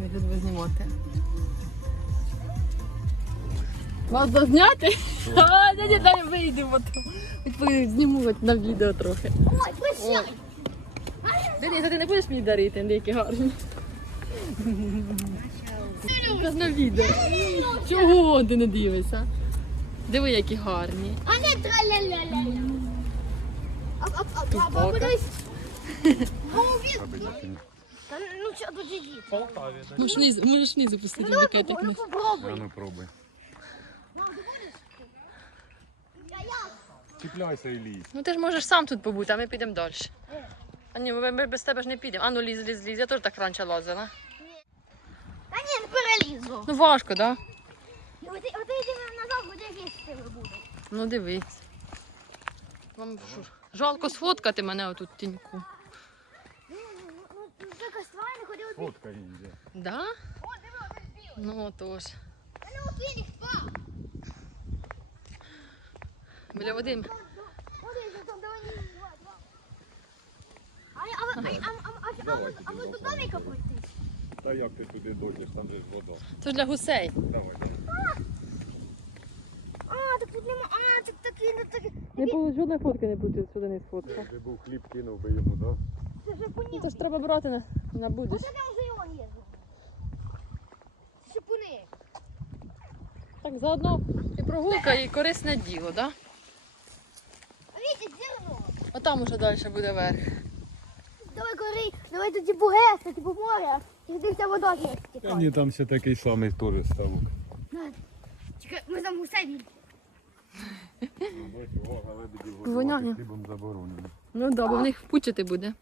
Вигляд ви знімати. Вас зазняти? А, ні, ні, дай вийдемо. Відповідь зніму на відео трохи. Ой, прощай. Дениса, ти не будеш мені дарити, які гарні. Це на відео. Чого ти не дивишся? Диви, які гарні. А не траля-ля-ля-ля. А, а, а, Та ну що тут сидіть? Можеш низ, можеш низ опустити букетик. Ну попробуй. А ну пробуй. Мам, ти будеш? Я, я. Чіпляйся і лізь. Ну ти ж можеш сам тут побути, а ми підемо далі. А ні, ми, ми без тебе ж не підемо. А ну ліз, ліз, ліз. Я теж так раніше лазила. Та ні, не перелізу. Ну важко, так? Да? Оти, оти йди назад, буде їсти буде. Ну дивись. Вам що, жалко сфоткати мене отут тіньку. Фотка Індія. Да? О, диви, один білий. Ну тож. Та ну він їх впав. Бля, Вадим. А, а, а, а, а, а, а ми до доміка пойти? Та як ти туди дойдеш, там же вода. Це ж для гусей. Давай. А, так тут нема. А, так такий, ну такий. Не було жодної фотки не буде сюди не сфоткав. Якби був хліб кинув би йому, так? Да? Це вже Ну поніс. то ж треба брати на, на будеш. Оце там вже його є. Шипуни. Так заодно і прогулка, і корисне діло, да? А видите, зерно. А там уже далі буде верх. Давай гори, давай тоді бугеса, типу моря. І дивися вода є. Та ні, там ще такий самий теж ставок. Чекай, ми там гусей. Бачу, вага хлібом заборонено. Ну да, бо в них пучити буде.